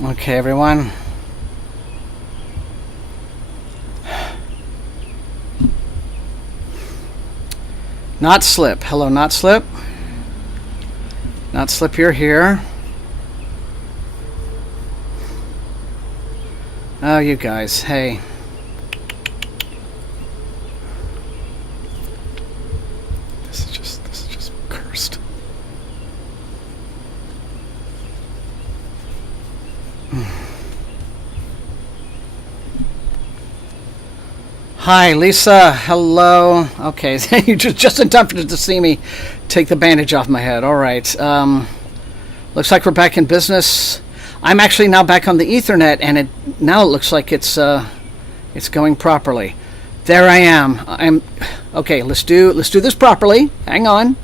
Okay, everyone. Not Slip. Hello, Not Slip. Not Slip, you're here. Oh, you guys. Hey. This is just cursed. Hi, Lisa. Hello. Okay, you just in time to see me take the bandage off my head. All right. Looks like we're back in business. I'm actually now back on the Ethernet, and it looks like it's going properly. There I am. I'm okay. Let's do this properly. Hang on.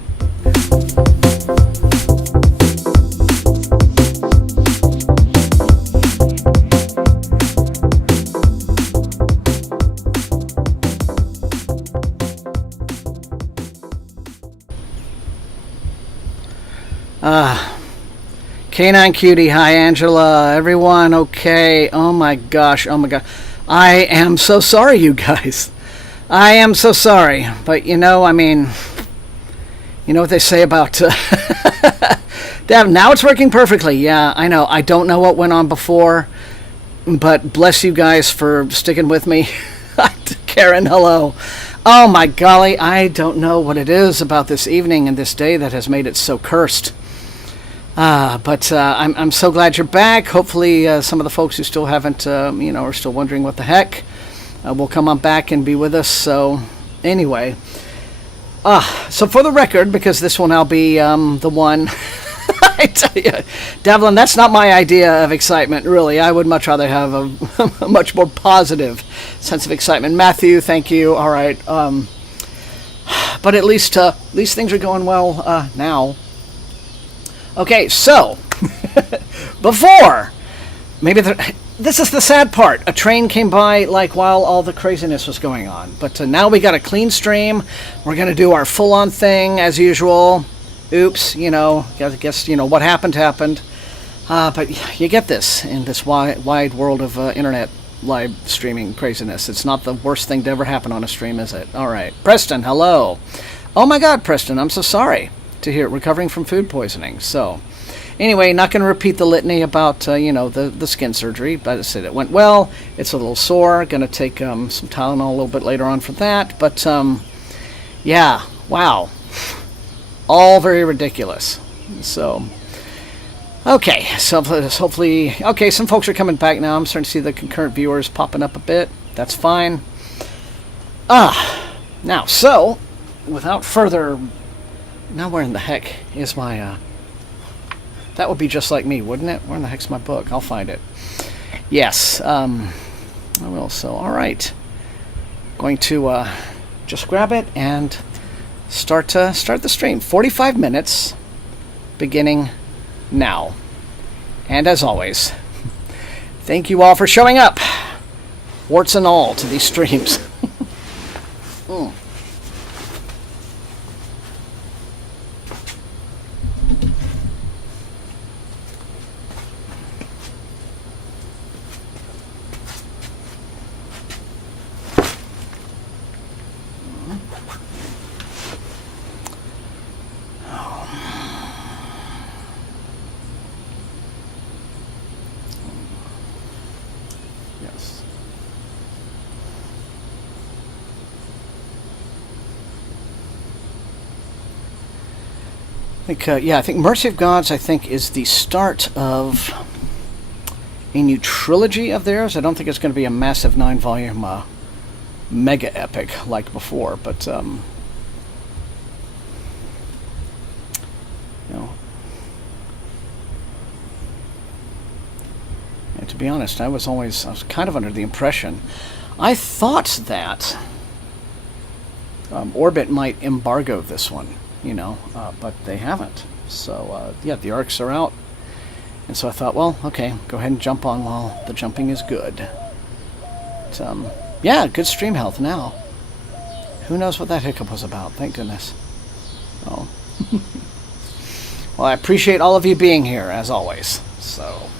K9 Cutie, hi Angela, everyone okay? Oh my gosh, oh my god. I am so sorry, you guys. I am so sorry. But I mean, you know what they say about Dev, now it's working perfectly. Yeah, I know. I don't know what went on before, but bless you guys for sticking with me. Karen, hello. Oh my golly, I don't know what it is about this evening and this day that has made it so cursed. But I'm so glad you're back. Hopefully some of the folks who still haven't, are still wondering what the heck, will come on back and be with us. So anyway, so for the record, because this will now be the one, I tell you, Devlin, that's not my idea of excitement, really. I would much rather have a much more positive sense of excitement. Matthew, thank you. All right. But at least things are going well now. Okay, so, before, this is the sad part. A train came by, while all the craziness was going on. But now we got a clean stream. We're going to do our full-on thing, as usual. Oops, I guess, what happened. But you get this in this wide world of internet live streaming craziness. It's not the worst thing to ever happen on a stream, is it? All right. Preston, hello. Oh, my God, Preston, I'm so sorry to hear recovering from food poisoning. So anyway, not going to repeat the litany about the skin surgery, but I said it went well. It's a little sore. Going to take some Tylenol a little bit later on for that. But yeah, wow, all very ridiculous. So okay, so hopefully, okay, some folks are coming back now. I'm starting to see the concurrent viewers popping up a bit. That's fine. Now, so without further, now where in the heck is my, that would be just like me, wouldn't it? Where in the heck's my book? I'll find it. Yes, I will. So, all right. Going to just grab it and start the stream. 45 minutes, beginning now. And as always, thank you all for showing up, warts and all, to these streams. I think Mercy of Gods, is the start of a new trilogy of theirs. I don't think it's going to be a massive 9-volume mega epic like before, but and to be honest, I was kind of under the impression, I thought that Orbit might embargo this one. But they haven't. So, the ARCs are out. And so I thought, well, okay, go ahead and jump on while the jumping is good. But, good stream health now. Who knows what that hiccup was about? Thank goodness. Oh. Well, I appreciate all of you being here, as always. So,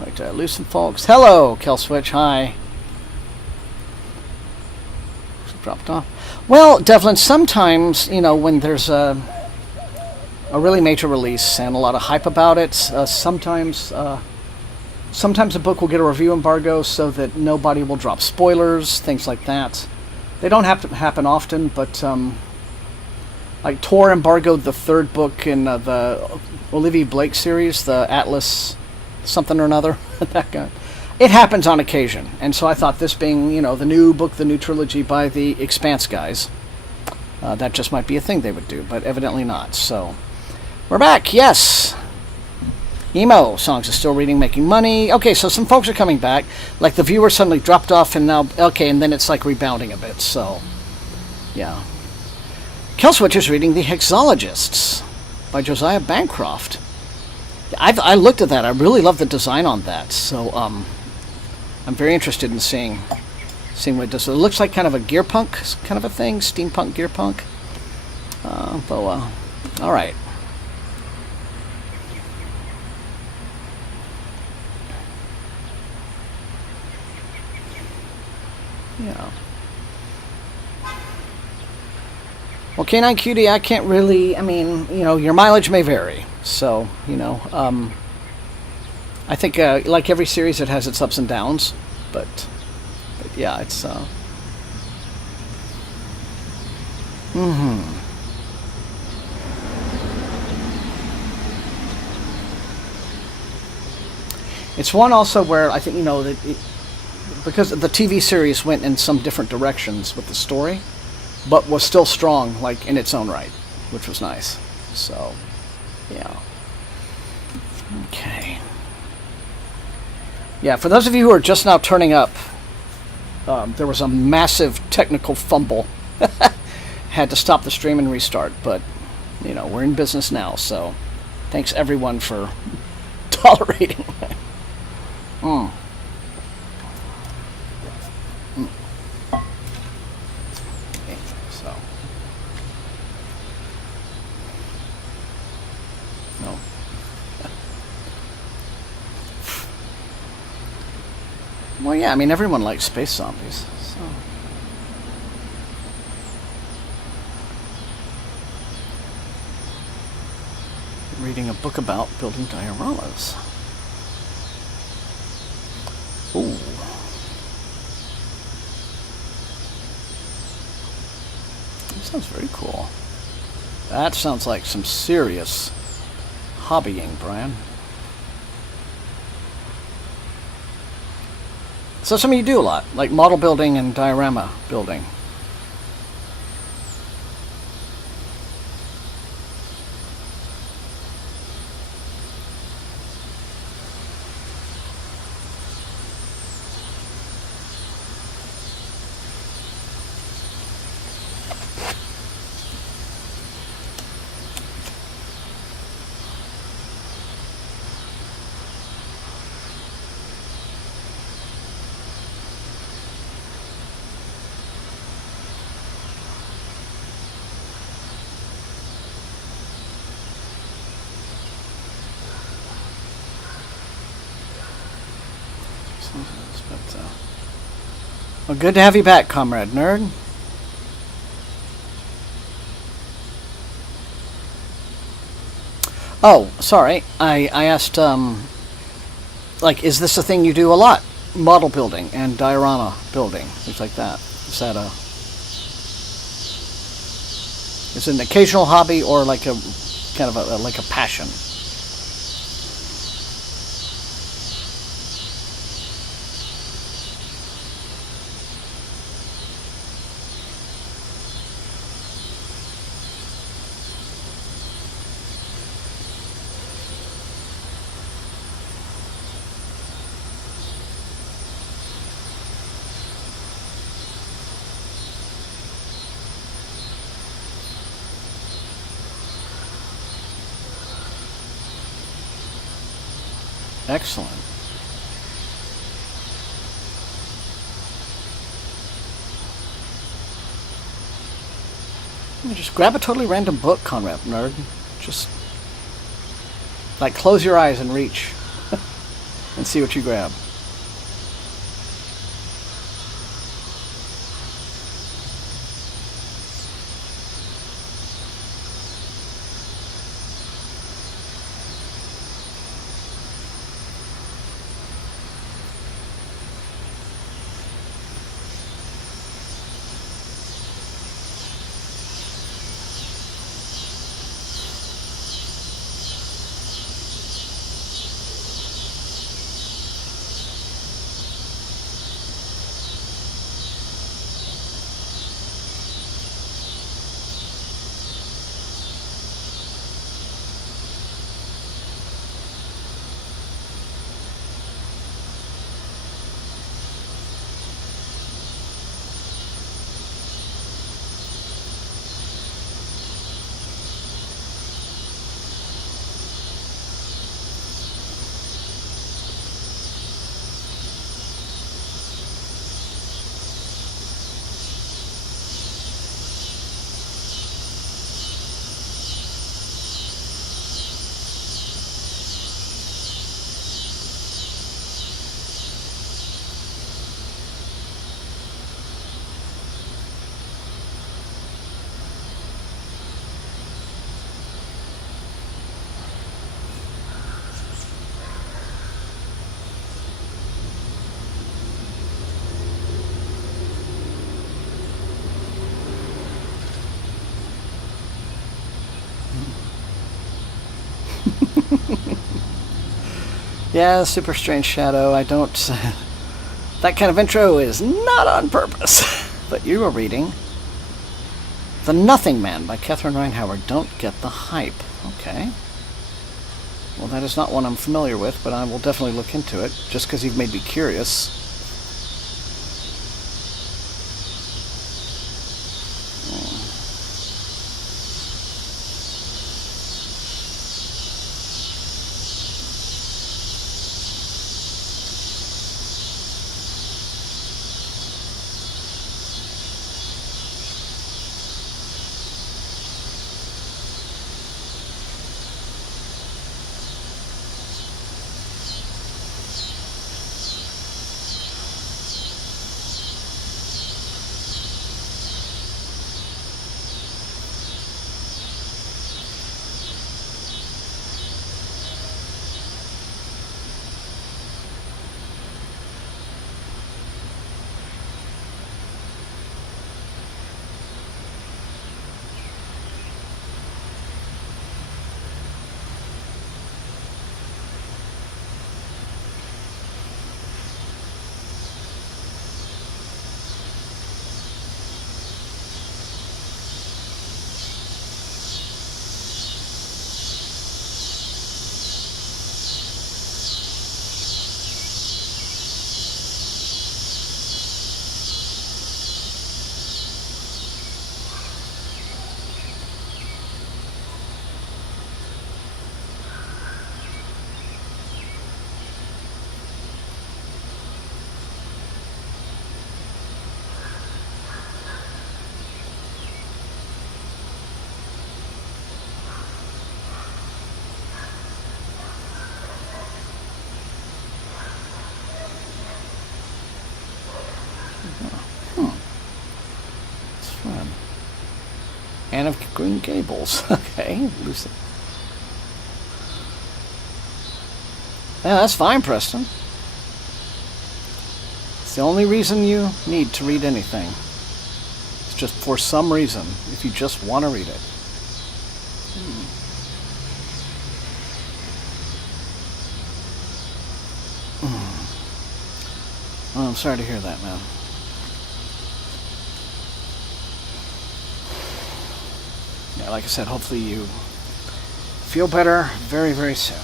Right, lose some folks. Hello, Killswitch. Hi. Dropped off. Well, Devlin, sometimes, you know, when there's a really major release and a lot of hype about it, sometimes a book will get a review embargo so that nobody will drop spoilers, things like that. They don't have to happen often, but like Tor embargoed the third book in the Olivia Blake series, the Atlas something or another. That guy. It happens on occasion, and so I thought, this being, you know, the new book, the new trilogy by the Expanse guys, that just might be a thing they would do, but evidently not. So we're back. Yes. Emo songs are still reading, making money. Okay, so some folks are coming back. Like the viewer suddenly dropped off, and now okay, and then it's like rebounding a bit. So yeah. Killswitch is reading The Hexologists by Josiah Bancroft. I looked at that. I really love the design on that. So I'm very interested in seeing what it does. So it looks like kind of a gearpunk kind of a thing, steampunk gearpunk. All right. Yeah. Well, Canine Cutie, I can't really, I mean, you know, your mileage may vary. So, you know, I think, like every series, it has its ups and downs. But yeah, it's, It's one also where I think, you know, that because the TV series went in some different directions with the story, but was still strong, like, in its own right, which was nice. So, yeah. Okay. Yeah, for those of you who are just now turning up, there was a massive technical fumble. Had to stop the stream and restart, but, you know, we're in business now, so thanks everyone for tolerating. Well, yeah, I mean, everyone likes space zombies, so. Reading a book about building dioramas. Ooh. That sounds very cool. That sounds like some serious hobbying, Brian. So some of you do a lot, like model building and diorama building. Well, good to have you back, Comrade Nerd. Oh, sorry. I asked, like, is this a thing you do a lot? Model building and diorama building, things like that. Is that is it an occasional hobby or like a kind of like a passion? Excellent. Just grab a totally random book, Conrad Nerd. Just, like, close your eyes and reach. and see what you grab. Yeah, super strange shadow. I don't... that kind of intro is not on purpose. But you were reading The Nothing Man by Catherine Reinhauer. Don't get the hype. Okay. Well, that is not one I'm familiar with, but I will definitely look into it, just because you've made me curious. Anne of Green Gables. Okay, Lucy. Yeah, that's fine, Preston. It's the only reason you need to read anything. It's just for some reason, if you just want to read it. Oh, I'm sorry to hear that, man. Yeah, like I said, hopefully you feel better very, very soon.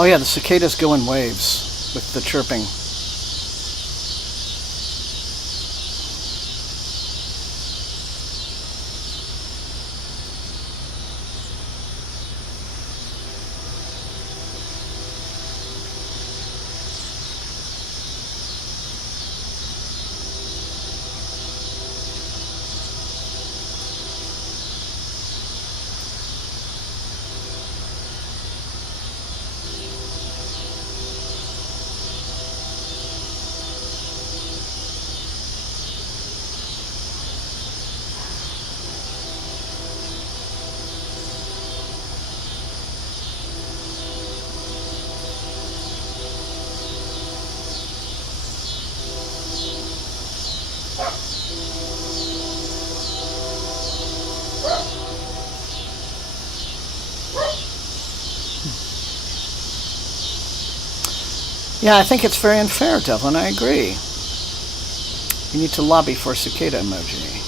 Oh yeah, the cicadas go in waves with the chirping. Yeah, I think it's very unfair, Devlin. I agree. You need to lobby for a cicada emoji.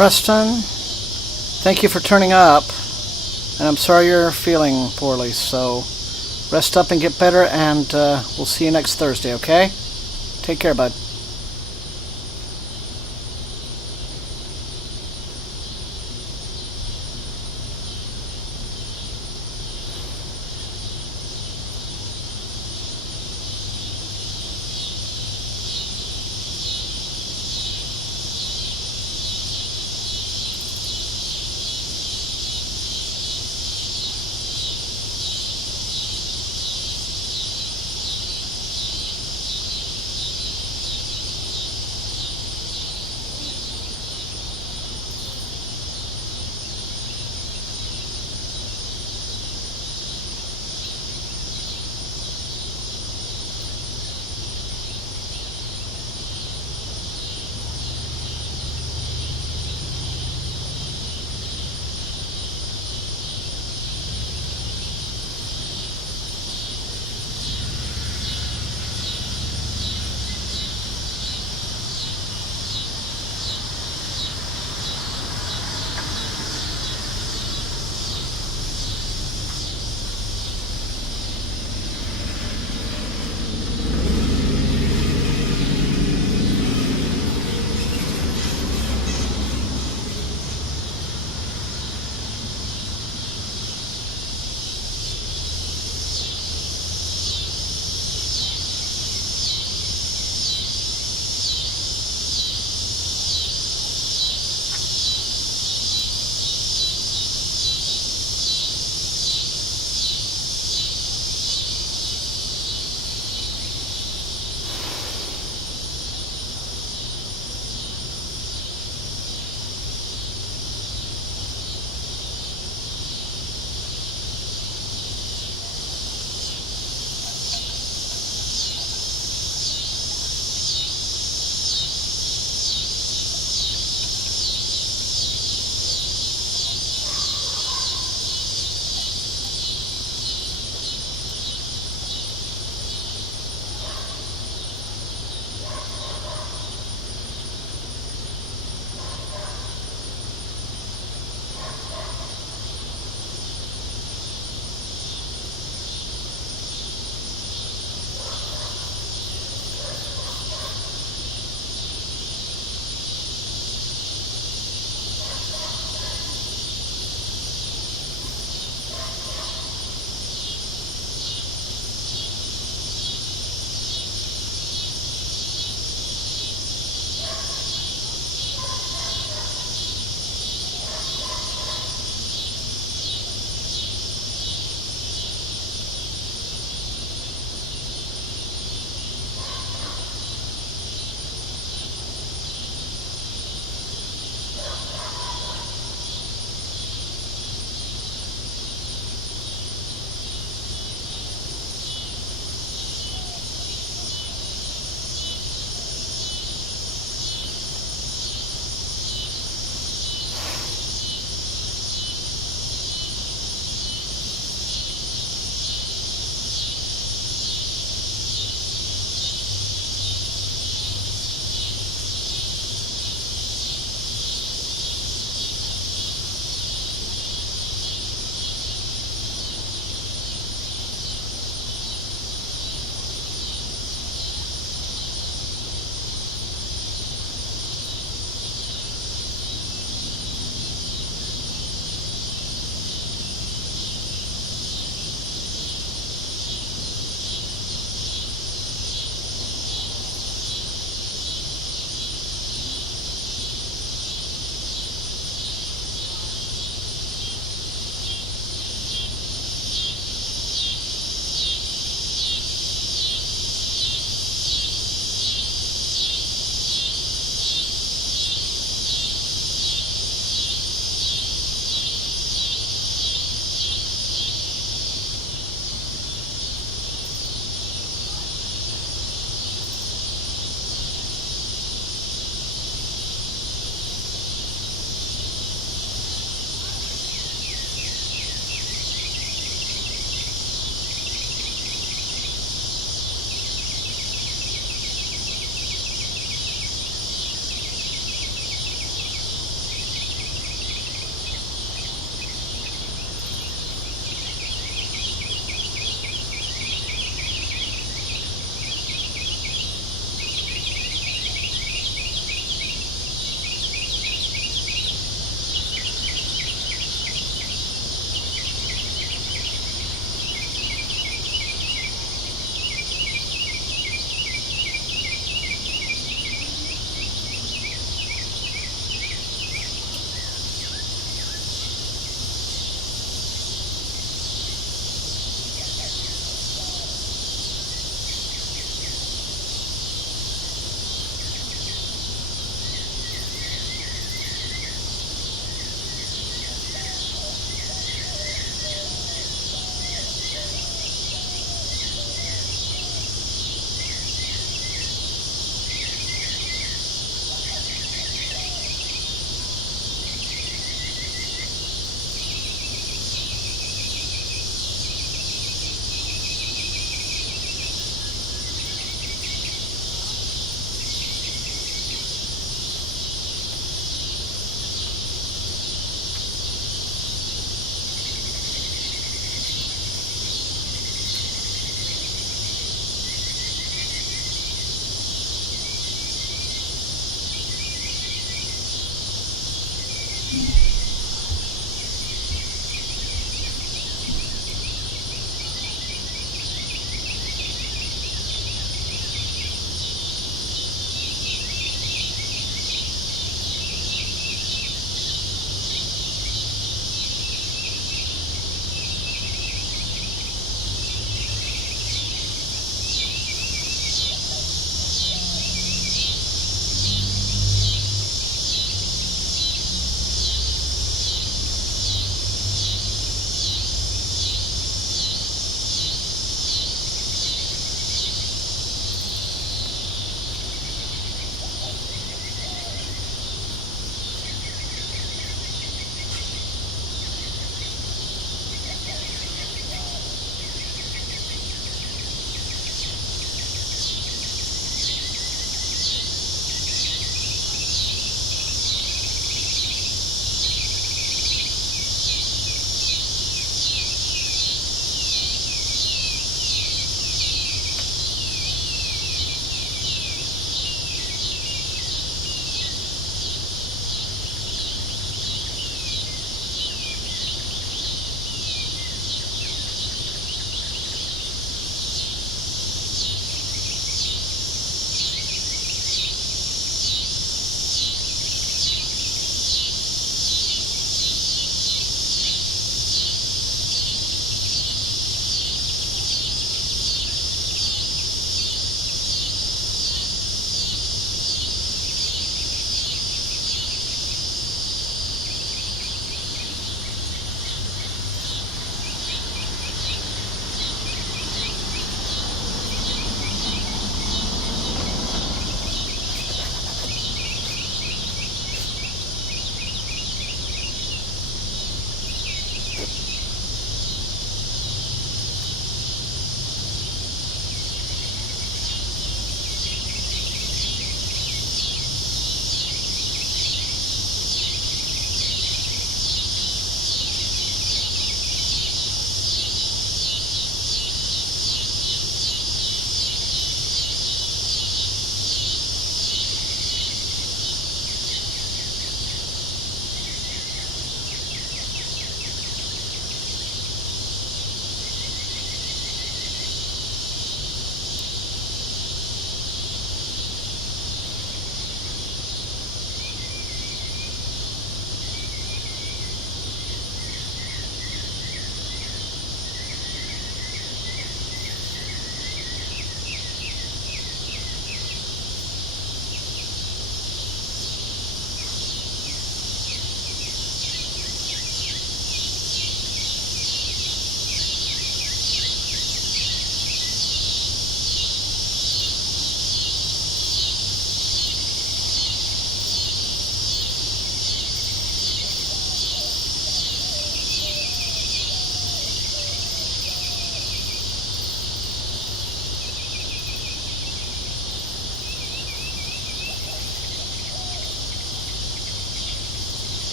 Preston, thank you for turning up. And I'm sorry you're feeling poorly, so rest up and get better, and we'll see you next Thursday, okay? Take care, bud.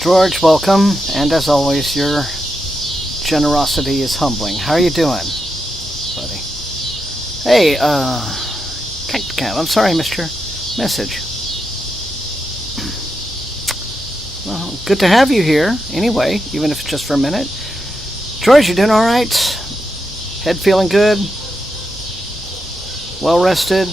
George, welcome. And as always, your generosity is humbling. How are you doing, buddy? Hey, I'm sorry I missed your message. Well, good to have you here, anyway, even if it's just for a minute. George, you doing alright? Head feeling good? Well rested?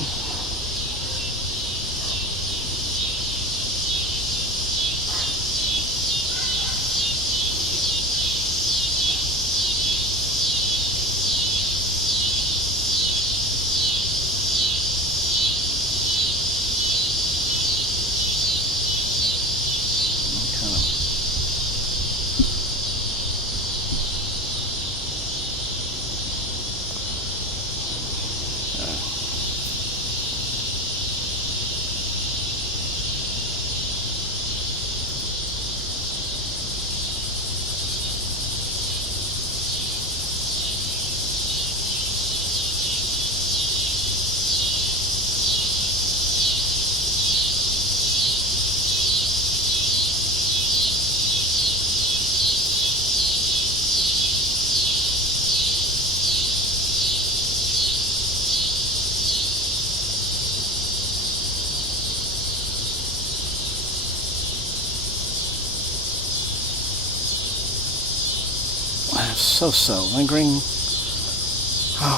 So lingering.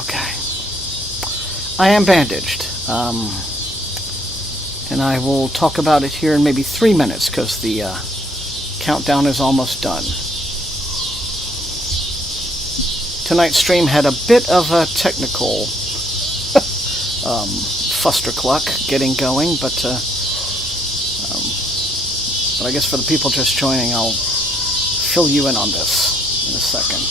Okay. I am bandaged. And I will talk about it here in maybe 3 minutes because the countdown is almost done. Tonight's stream had a bit of a technical fustercluck getting going, but I guess for the people just joining, I'll fill you in on this in a second.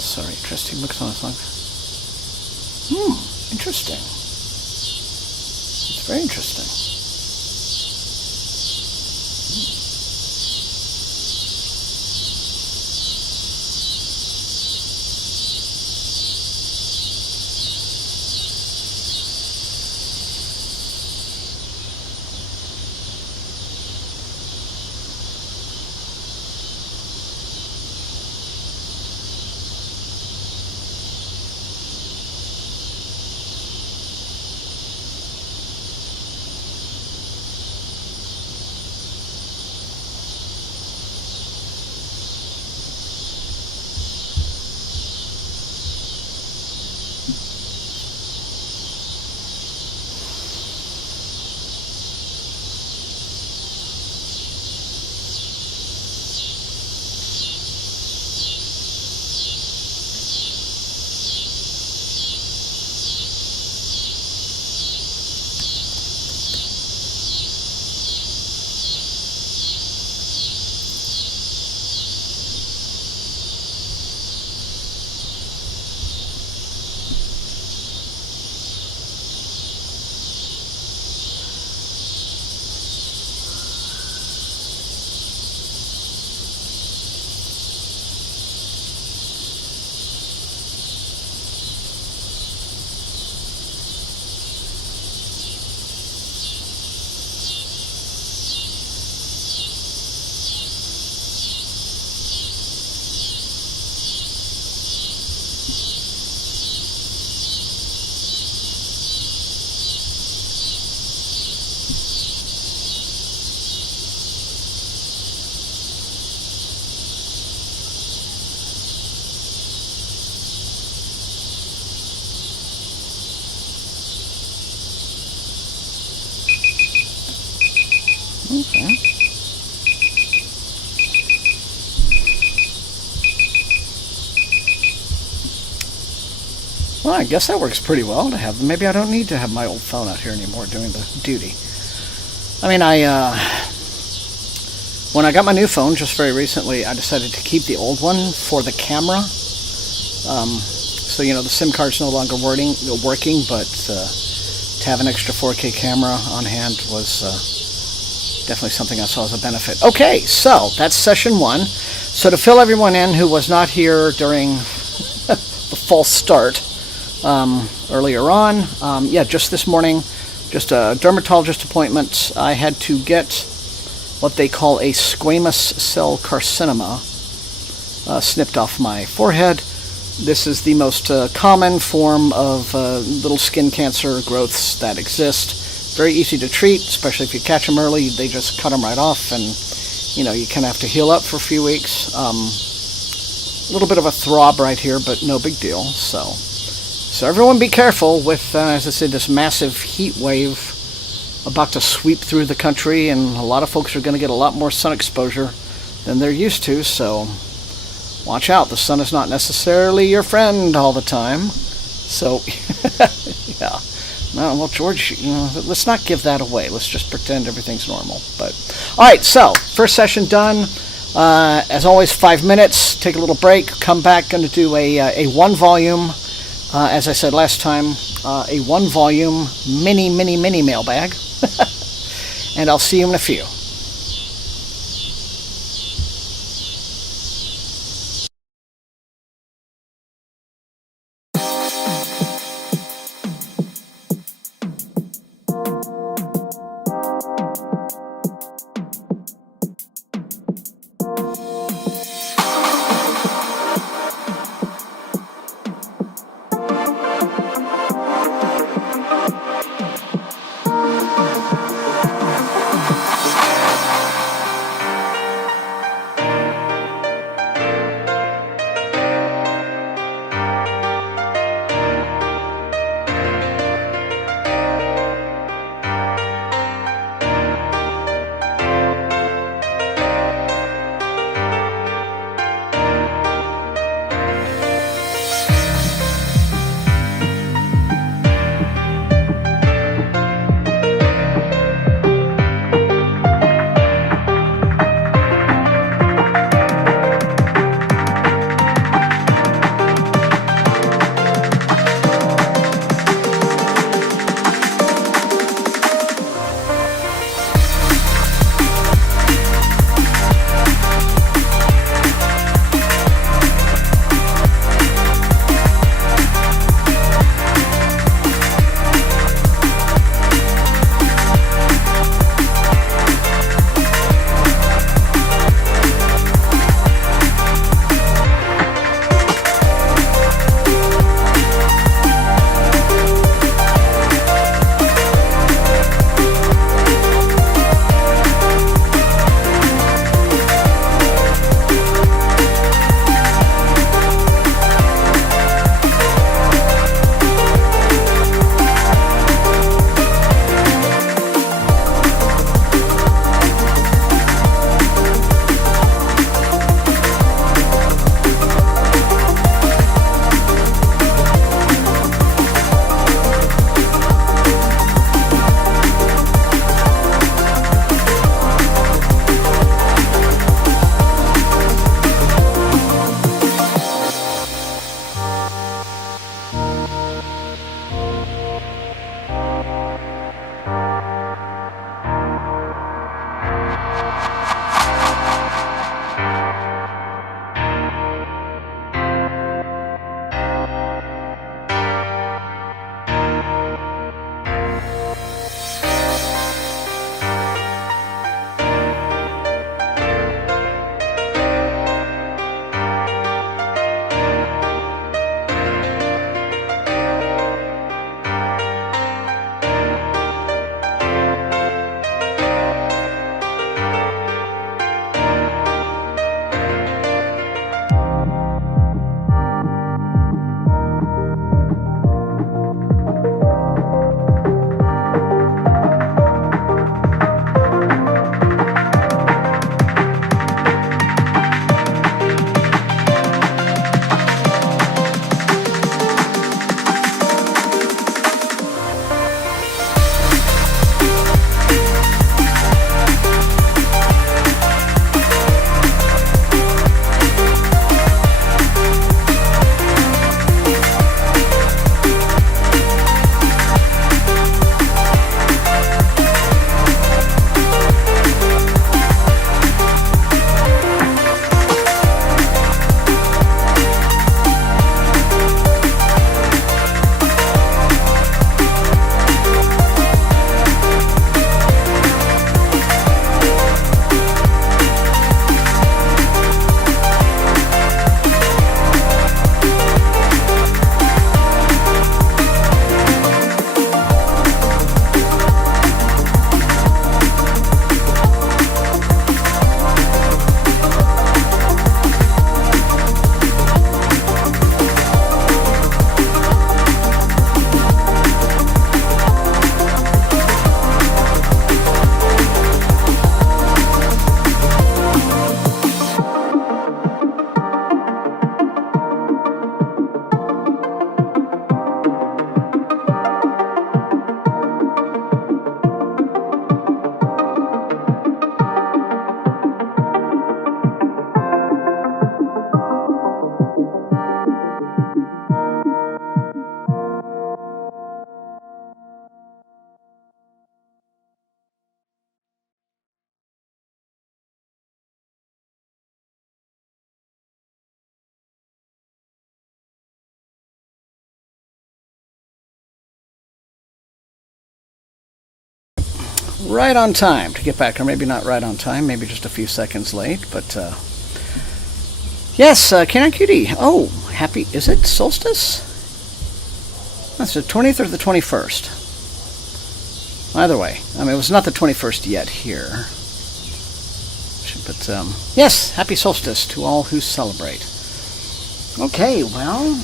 Sorry, interesting. Looks on a song. Interesting. It's very interesting. Okay. Well, I guess that works pretty well to have them. Maybe I don't need to have my old phone out here anymore doing the duty. I mean, when I got my new phone just very recently, I decided to keep the old one for the camera. So, you know, the SIM card's no longer working, but to have an extra 4K camera on hand was definitely something I saw as a benefit. Okay, so that's session 1. So to fill everyone in who was not here during the false start earlier on, yeah, just this morning, just a dermatologist appointment. I had to get what they call a squamous cell carcinoma snipped off my forehead. This is the most common form of little skin cancer growths that exist. Very easy to treat, especially if you catch them early. They just cut them right off, and you know, you kind of have to heal up for a few weeks. A little bit of a throb right here, but no big deal. So everyone be careful with, as I said, this massive heat wave about to sweep through the country, and a lot of folks are going to get a lot more sun exposure than they're used to, so watch out. The sun is not necessarily your friend all the time. So, yeah. Well, George, you know, let's not give that away. Let's just pretend everything's normal. But all right, so first session done. As always, 5 minutes. Take a little break. Come back. Going to do a 1 volume. As I said last time, a 1 volume mini mailbag. And I'll see you in a few. right on time to get back, or maybe not right on time, maybe just a few seconds late, but yes, Canine Cutie. Oh, happy, is it solstice? That's the 20th or the 21st. Either way, I mean, it was not the 21st yet here. But, yes, happy solstice to all who celebrate. Okay, well,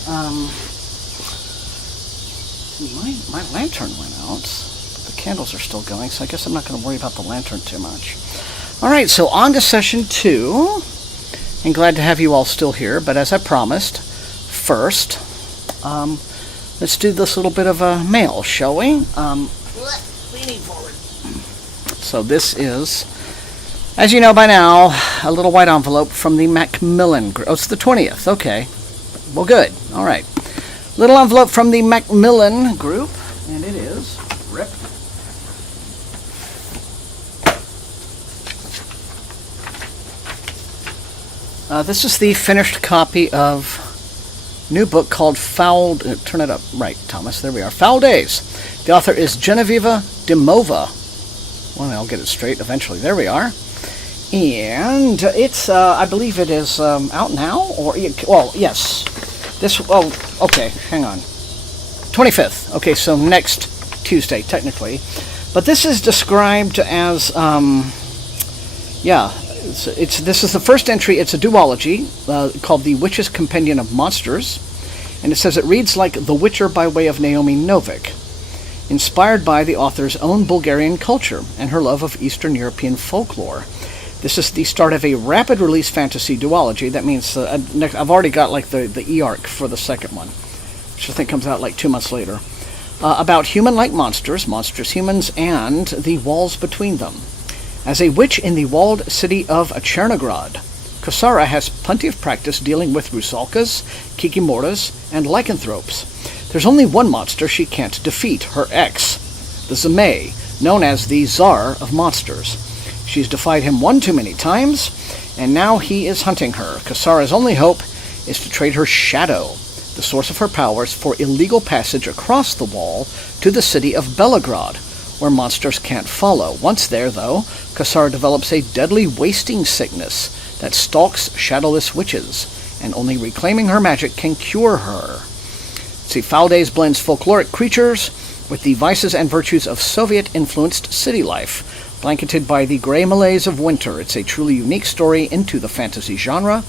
my lantern went out. The candles are still going, so I guess I'm not going to worry about the lantern too much. All right, so on to session 2. And glad to have you all still here, but as I promised, first, let's do this little bit of a mail, shall we? Leaning forward. So this is, as you know by now, a little white envelope from the Macmillan group. Oh, it's the 20th. Okay. Well, good. All right. Little envelope from the Macmillan group, and it is rip. This is the finished copy of new book called Foul... turn it up. Right, Thomas. There we are. Foul Days. The author is Genevieve Dimova. Well, I'll get it straight eventually. There we are. And it's, I believe it is out now, or, well, yes. This, oh, okay, hang on. 25th. Okay, so next Tuesday, technically. But this is described as, yeah, this is the first entry. It's a duology called The Witch's Companion of Monsters. And it says it reads like The Witcher by way of Naomi Novik, inspired by the author's own Bulgarian culture and her love of Eastern European folklore. This is the start of a rapid release fantasy duology. That means I've already got like the e-arc for the second one, which I think comes out like 2 months later, about human-like monsters, monstrous humans, and the walls between them. As a witch in the walled city of Chernograd, Kosara has plenty of practice dealing with rusalkas, kikimoras, and lycanthropes. There's only one monster she can't defeat, her ex, the Zamei, known as the Tsar of Monsters. She's defied him one too many times, and now he is hunting her. Kosara's only hope is to trade her shadow, the source of her powers, for illegal passage across the wall to the city of Belgrad, where monsters can't follow. Once there, though, Kosara develops a deadly wasting sickness that stalks shadowless witches, and only reclaiming her magic can cure her. See, Foul Days blends folkloric creatures with the vices and virtues of Soviet-influenced city life, blanketed by the gray malaise of winter. It's a truly unique story into the fantasy genre,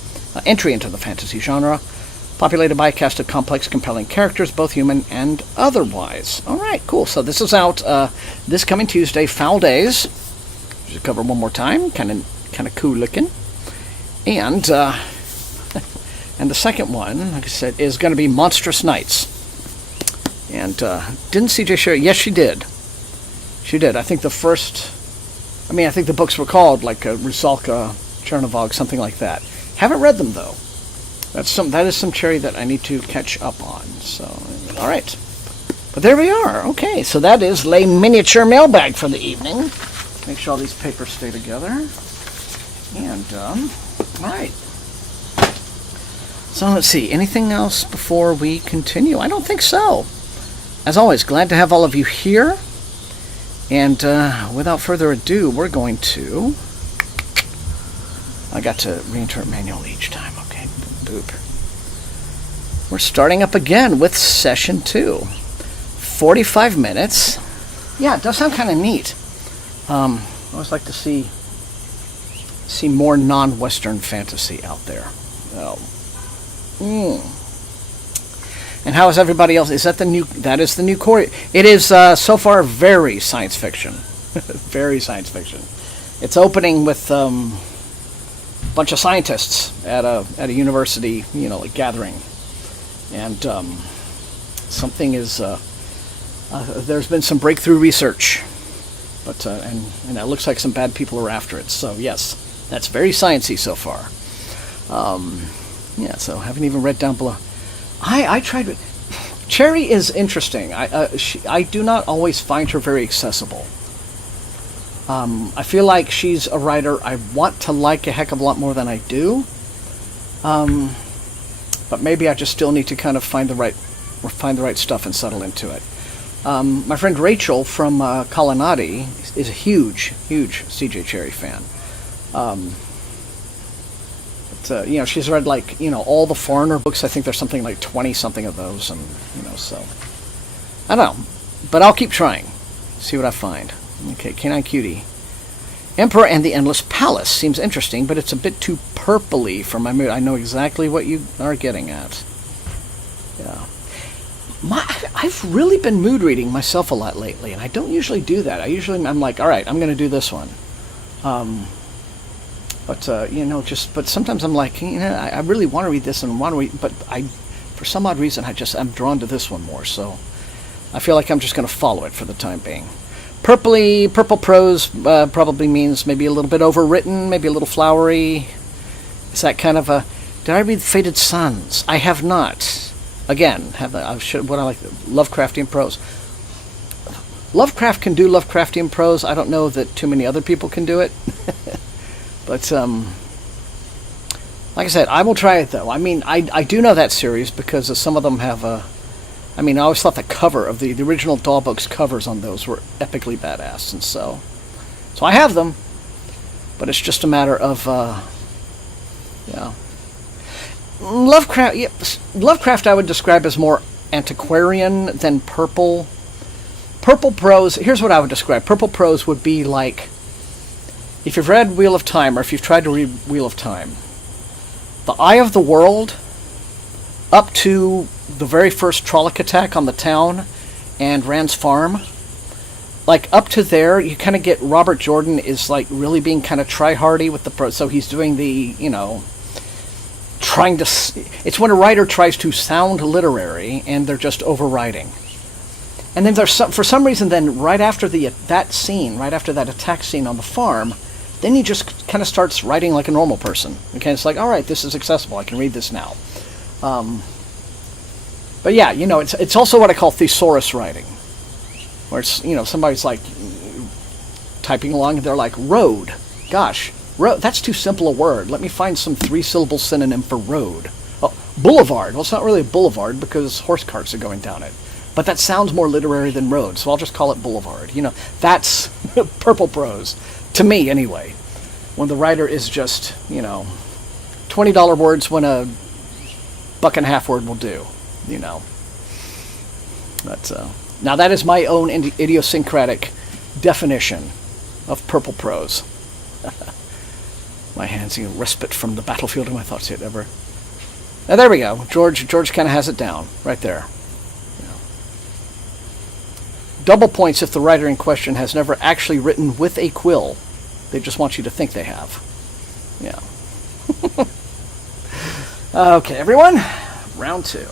entry into the fantasy genre, populated by a cast of complex, compelling characters, both human and otherwise. All right, cool. So this is out this coming Tuesday, Foul Days. Just cover one more time, kind of cool looking, and and the second one, like I said, is going to be Monstrous Nights. And didn't CJ share it? Yes, she did. She did. I think the first. I mean, I think the books were called like Rusalka, Chernivog, something like that. Haven't read them though. That is some cherry that I need to catch up on. So, all right. But there we are. Okay, so that is Les Miniature Mailbag for the evening. Make sure all these papers stay together. And all right. So let's see. Anything else before we continue? I don't think so. As always, glad to have all of you here. And without further ado, we're going to... I got to re-enter manual each time. Okay, boop. We're starting up again with session 2. 45 minutes. Yeah, it does sound kind of neat. I always like to see more non-Western fantasy out there. Oh. And how is everybody else? Is that the new? That is the new core. It is so far very science fiction, very science fiction. It's opening with a bunch of scientists at a university, like gathering, and something is. There's been some breakthrough research, but and it looks like some bad people are after it. So yes, that's very sciencey so far. Yeah, so haven't even read down below. I tried it. Cherry is interesting. I do not always find her very accessible. I feel like she's a writer I want to like a heck of a lot more than I do. But maybe I just still need to kind of find the right stuff and settle into it. My friend Rachel from Colonnati is a huge, huge CJ Cherry fan. You know, she's read like, you know, all the Foreigner books. I think there's something like 20 something of those, and you know, so I don't know, but I'll keep trying, see what I find. Okay, Canine Cutie. Emperor and the Endless Palace seems interesting, but it's a bit too purpley for my mood. I know exactly what you are getting at. Yeah. I've really been mood reading myself a lot lately, and I don't usually do that. I'm like, all right, I'm going to do this one. But you know, but sometimes I'm like, you know, I really want to read this and want to read, but for some odd reason, I'm drawn to this one more. So I feel like I'm just going to follow it for the time being. Purple prose probably means maybe a little bit overwritten, maybe a little flowery. Is that kind of a? Did I read Fated Suns? I have not. Again, what I like, Lovecraftian prose. Lovecraft can do Lovecraftian prose. I don't know that too many other people can do it. But, like I said, I will try it, though. I mean, I do know that series because some of them have I mean, I always thought the cover of the original Daw books covers on those were epically badass, and so I have them, but it's just a matter of, yeah. Lovecraft I would describe as more antiquarian than purple. Purple prose, here's what I would describe. Purple prose would be like, if you've read Wheel of Time, or if you've tried to read Wheel of Time, the Eye of the World, up to the very first Trolloc attack on the town and Rand's farm, like up to there, you kind of get Robert Jordan is like really being kind of try-hardy with the prose. So he's doing the, you know, trying to. It's when a writer tries to sound literary and they're just overwriting. And then there's for some reason, then right after that scene, right after that attack scene on the farm, then he just kind of starts writing like a normal person. Okay, it's like, all right, this is accessible. I can read this now. But yeah, you know, it's also what I call thesaurus writing, where it's, you know, somebody's like typing along and they're like, road. Gosh, road, that's too simple a word. Let me find some 3-syllable synonym for road. Oh, boulevard. Well, it's not really a boulevard because horse carts are going down it. But that sounds more literary than road, so I'll just call it boulevard. You know, that's purple prose. To me, anyway. When the writer is just, you know, $20 words when a $1.50 word will do, you know. But, now that is my own idiosyncratic definition of purple prose. My hands, you know, respite from the battlefield of my thoughts yet ever. Now there we go. George kind of has it down, right there. Double points if the writer in question has never actually written with a quill. They just want you to think they have. Yeah. Okay, everyone. Round 2.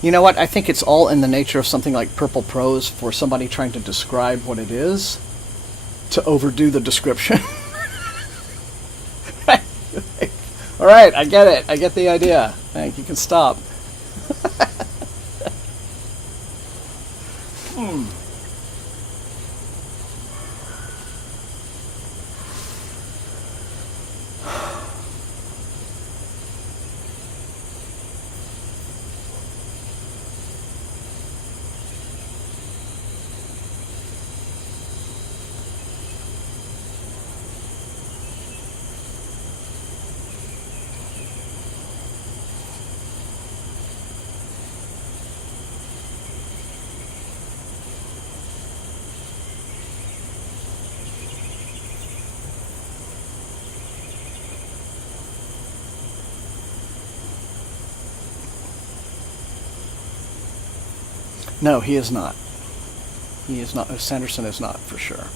You know what? I think it's all in the nature of something like purple prose for somebody trying to describe what it is to overdo the description. All right, I get it. I get the idea. You can stop. No, he is not. He is not. Sanderson is not, for sure.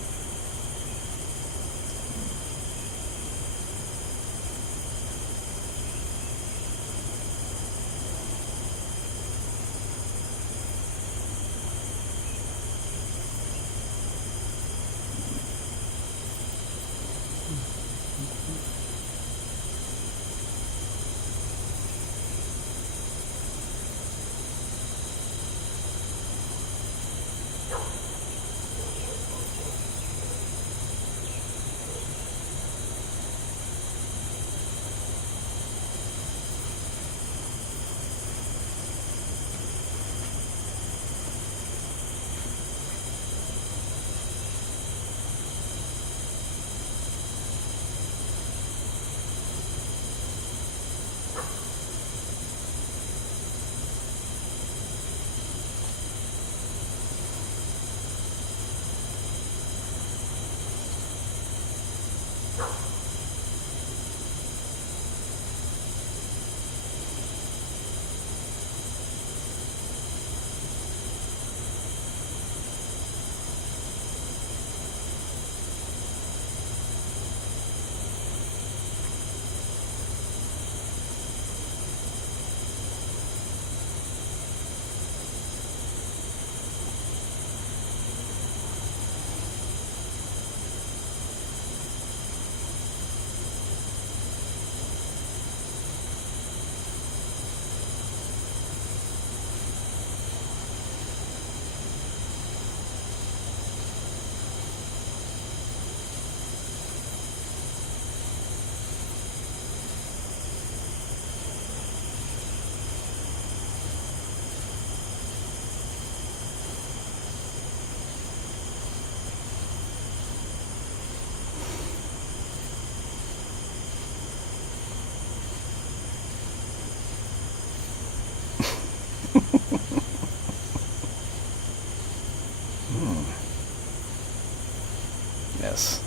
goodness.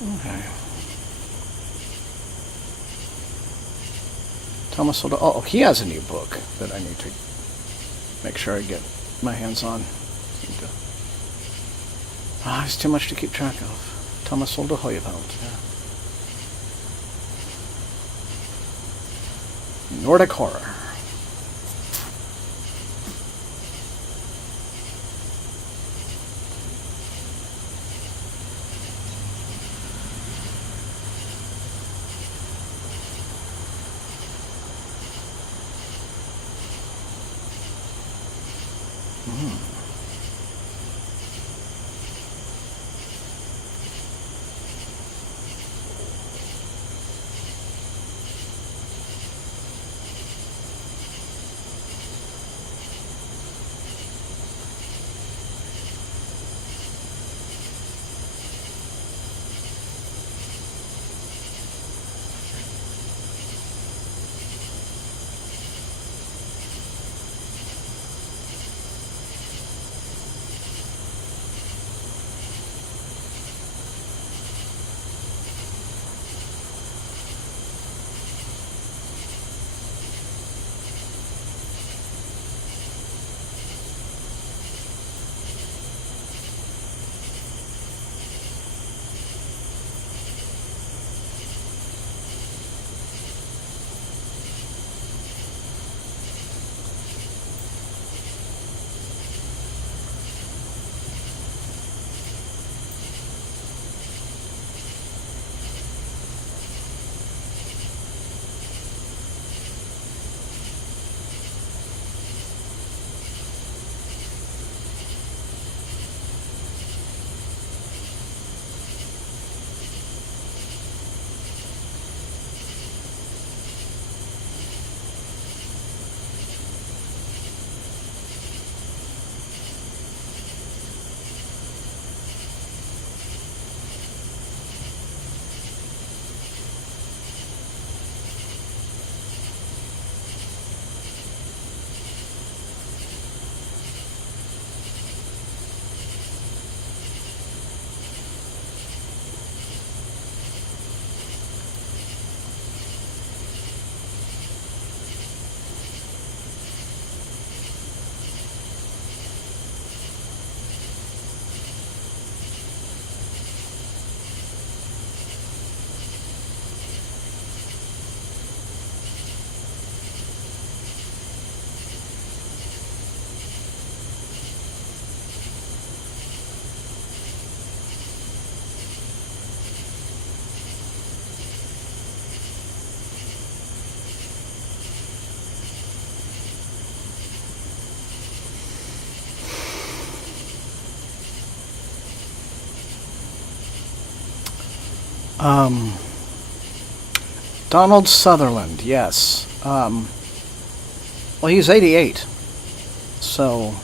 Okay. Thomas Solda. Oh, he has a new book that I need to make sure I get my hands on. It's too much to keep track of. Thomas Solda Hoyeveld. Yeah. Nordic horror. Donald Sutherland, yes. Well, he's 88, so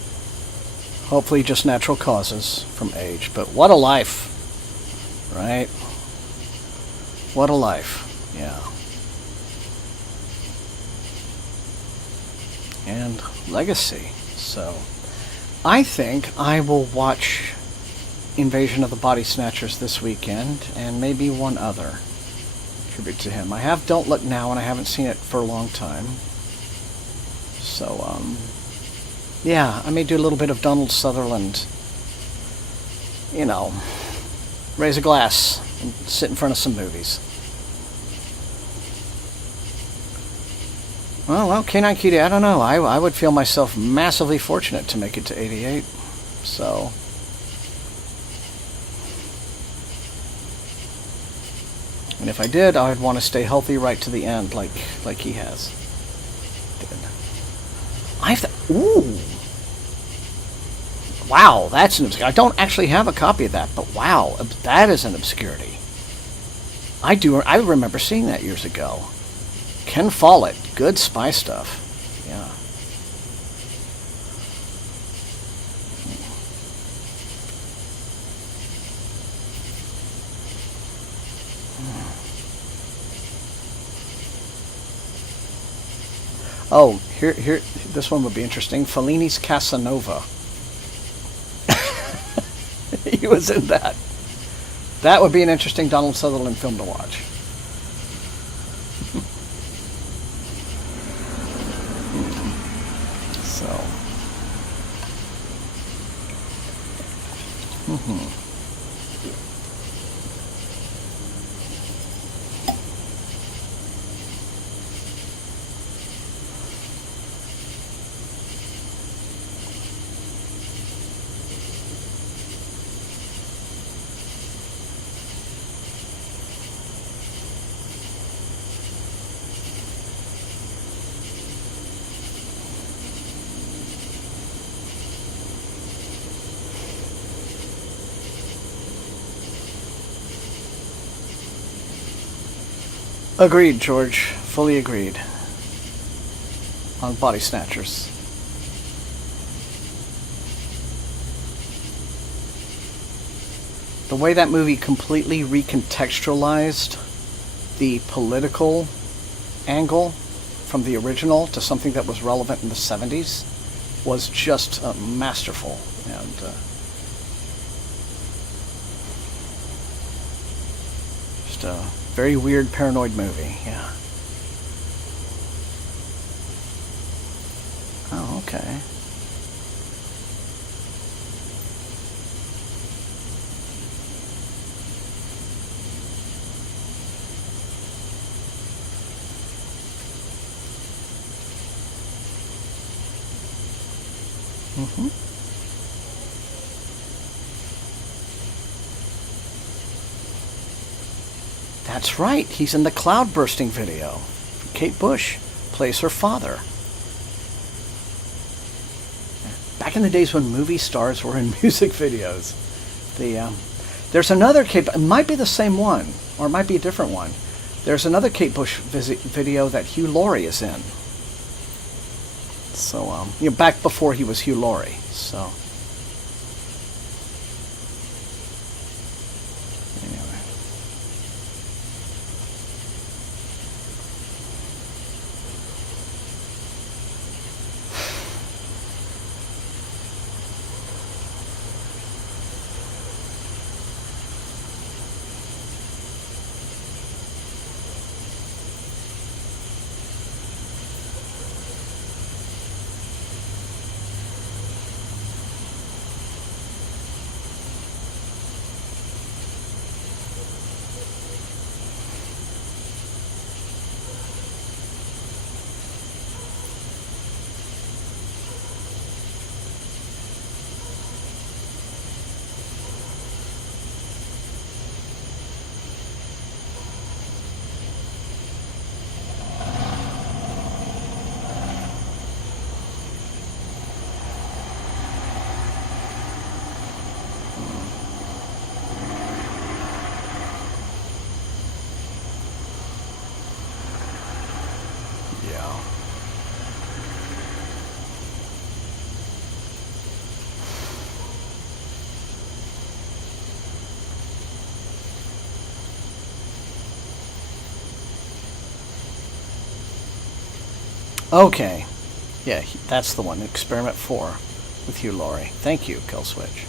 hopefully just natural causes from age. But what a life, right? What a life, yeah. And legacy. So I think I will watch Invasion of the Body Snatchers this weekend, and maybe one other tribute to him. I have Don't Look Now, and I haven't seen it for a long time. So, yeah, I may do a little bit of Donald Sutherland. You know, raise a glass and sit in front of some movies. Well, K9 Cutie, I don't know. I would feel myself massively fortunate to make it to 88. So, and if I did, I would want to stay healthy right to the end, like he has. I have to. Ooh. Wow, that's an obscurity. I don't actually have a copy of that, but wow, that is an obscurity. I remember seeing that years ago. Ken Follett, good spy stuff. Yeah. Oh, here, this one would be interesting. Fellini's Casanova. He was in that. That would be an interesting Donald Sutherland film to watch. So. Agreed, George. Fully agreed. On Body Snatchers. The way that movie completely recontextualized the political angle from the original to something that was relevant in the 70s was just masterful. And just a very weird, paranoid movie, yeah. Oh, okay. Mm-hmm. That's right, he's in the cloud bursting video. Kate Bush plays her father. Back in the days when movie stars were in music videos. There's another Kate, it might be the same one, or it might be a different one. There's another Kate Bush video that Hugh Laurie is in. So, back before he was Hugh Laurie, so. Anyway. Okay. Yeah, that's the one. Experiment 4 with Hugh Laurie. Thank you, Killswitch.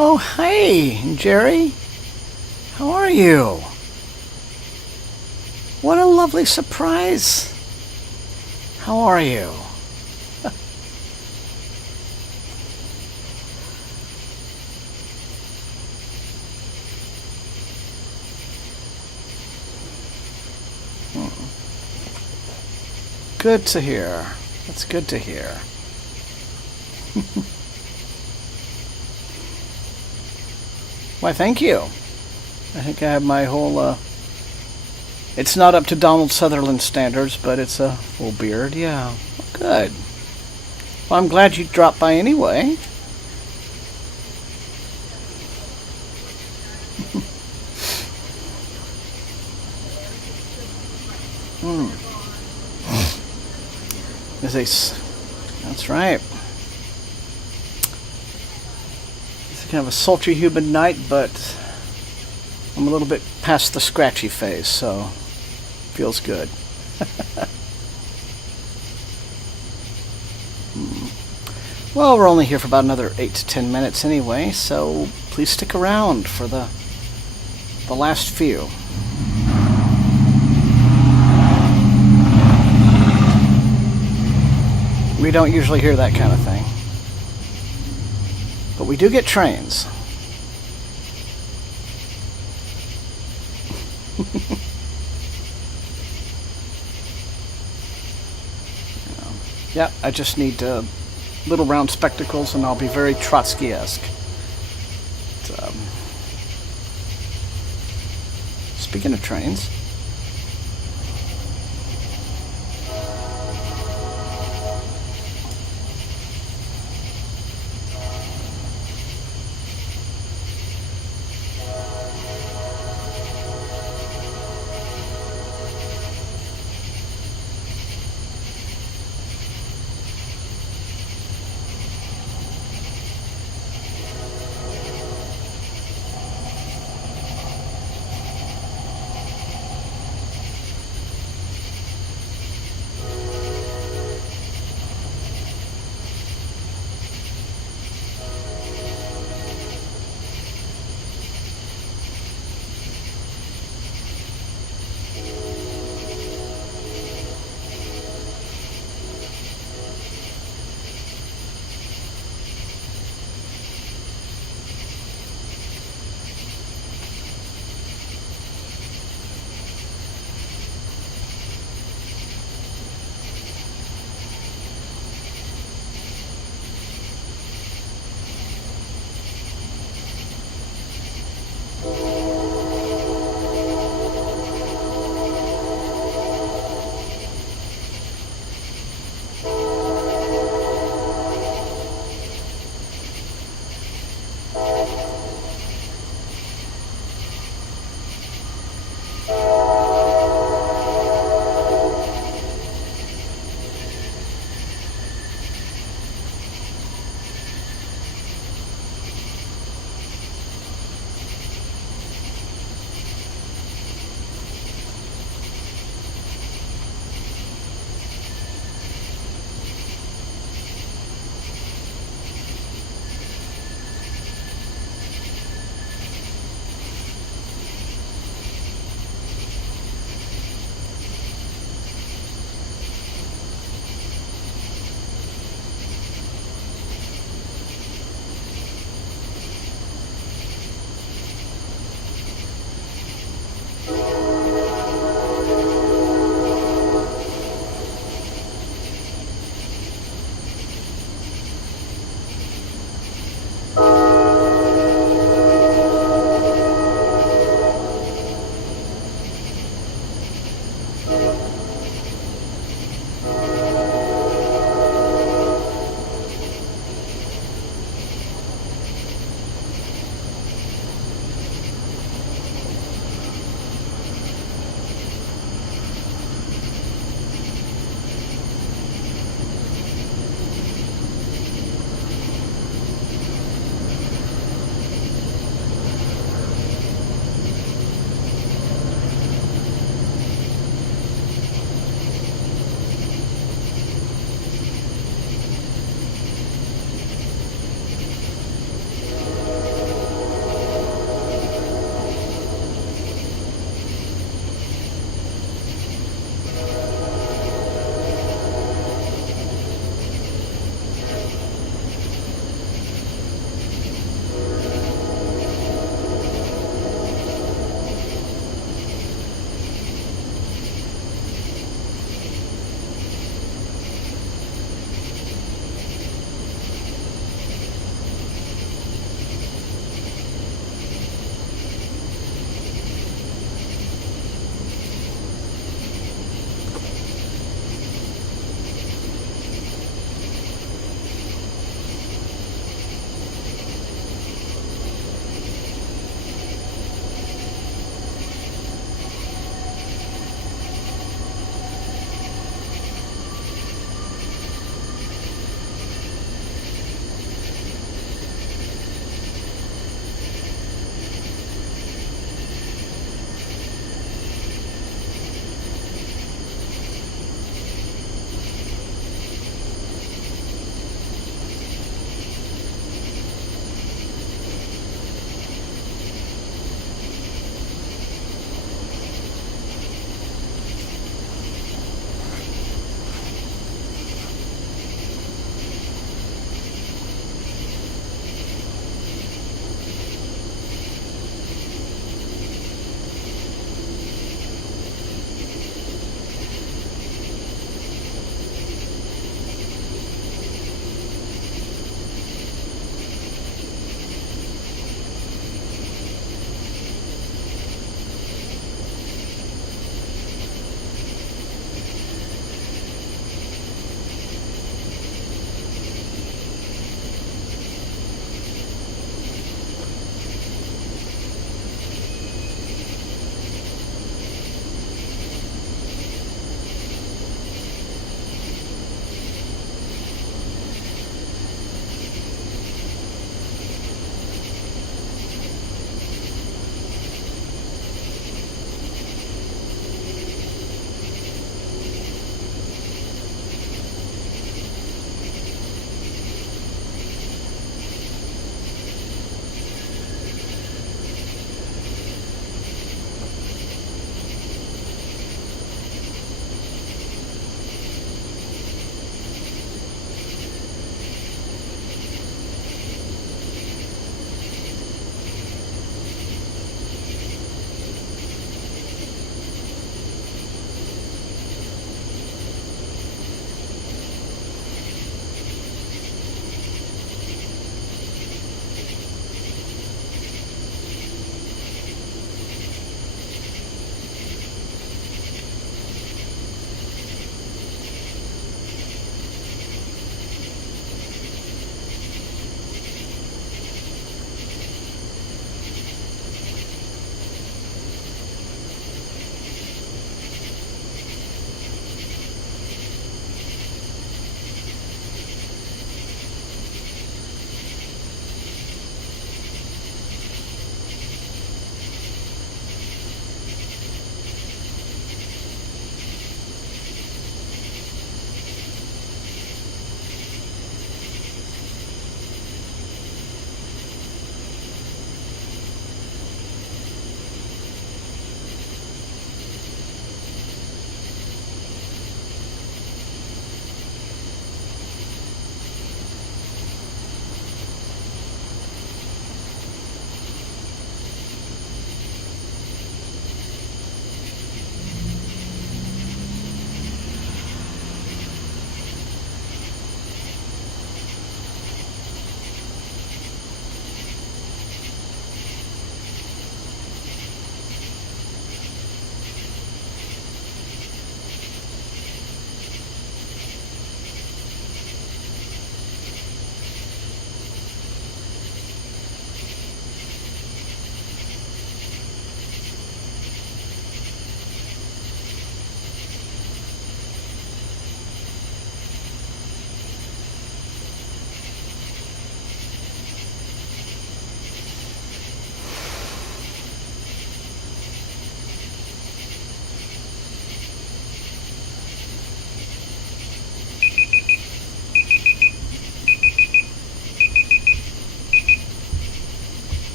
Oh, hey, Jerry. How are you? What a lovely surprise. How are you? Good to hear. That's good to hear. Why, thank you. I think I have my whole, it's not up to Donald Sutherland standards, but it's a full beard, yeah. Good. Well, I'm glad you dropped by anyway. That's right. It's kind of a sultry, humid night, but I'm a little bit past the scratchy phase, so feels good. Well, we're only here for about another 8 to 10 minutes anyway, so please stick around for the last few. We don't usually hear that kind of thing. But we do get trains. Yeah, I just need little round spectacles and I'll be very Trotsky-esque. Speaking of trains...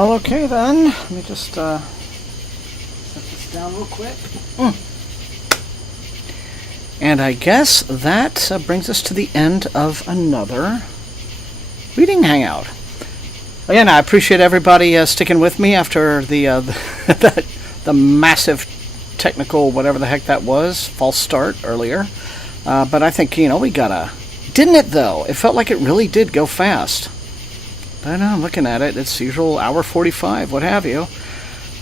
Well, okay then. Let me just set this down real quick. And I guess that brings us to the end of another reading hangout. Again, I appreciate everybody sticking with me after the massive technical whatever the heck that was false start earlier. But I think we got didn't it though? It felt like it really did go fast. But I'm looking at it. It's usual hour 45, what have you.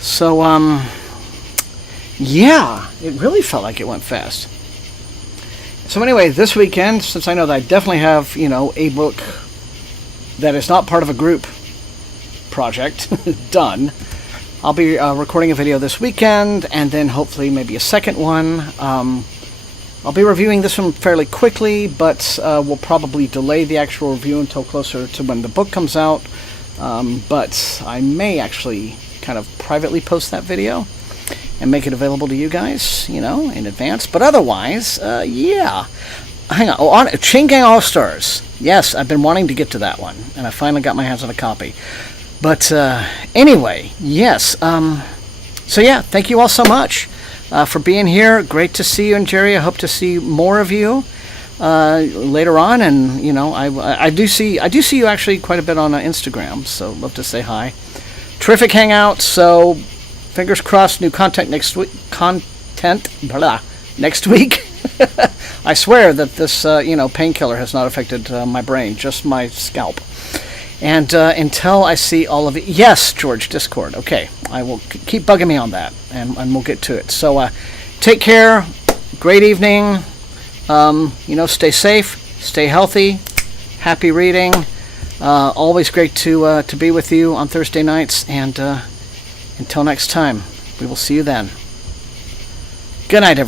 So yeah, it really felt like it went fast. So anyway, this weekend, since I know that I definitely have a book that is not part of a group project done, I'll be recording a video this weekend, and then hopefully maybe a second one. I'll be reviewing this one fairly quickly, but we'll probably delay the actual review until closer to when the book comes out. But I may actually kind of privately post that video and make it available to you guys, in advance. But otherwise, yeah. Hang on. Chain Gang All-Stars. Yes, I've been wanting to get to that one, and I finally got my hands on a copy. But anyway, yes. So yeah, thank you all so much for being here. Great to see you, and Jerry, I hope to see more of you later on. And I do see you actually quite a bit on Instagram, so love to say hi. Terrific hangout. So fingers crossed, new content next week. Next week. I swear that this painkiller has not affected my brain, just my scalp. And until I see all of it, yes, George, Discord. Okay, I will keep bugging me on that, and we'll get to it. So take care. Great evening. Stay safe, stay healthy. Happy reading. Always great to be with you on Thursday nights. And until next time, we will see you then. Good night, everyone.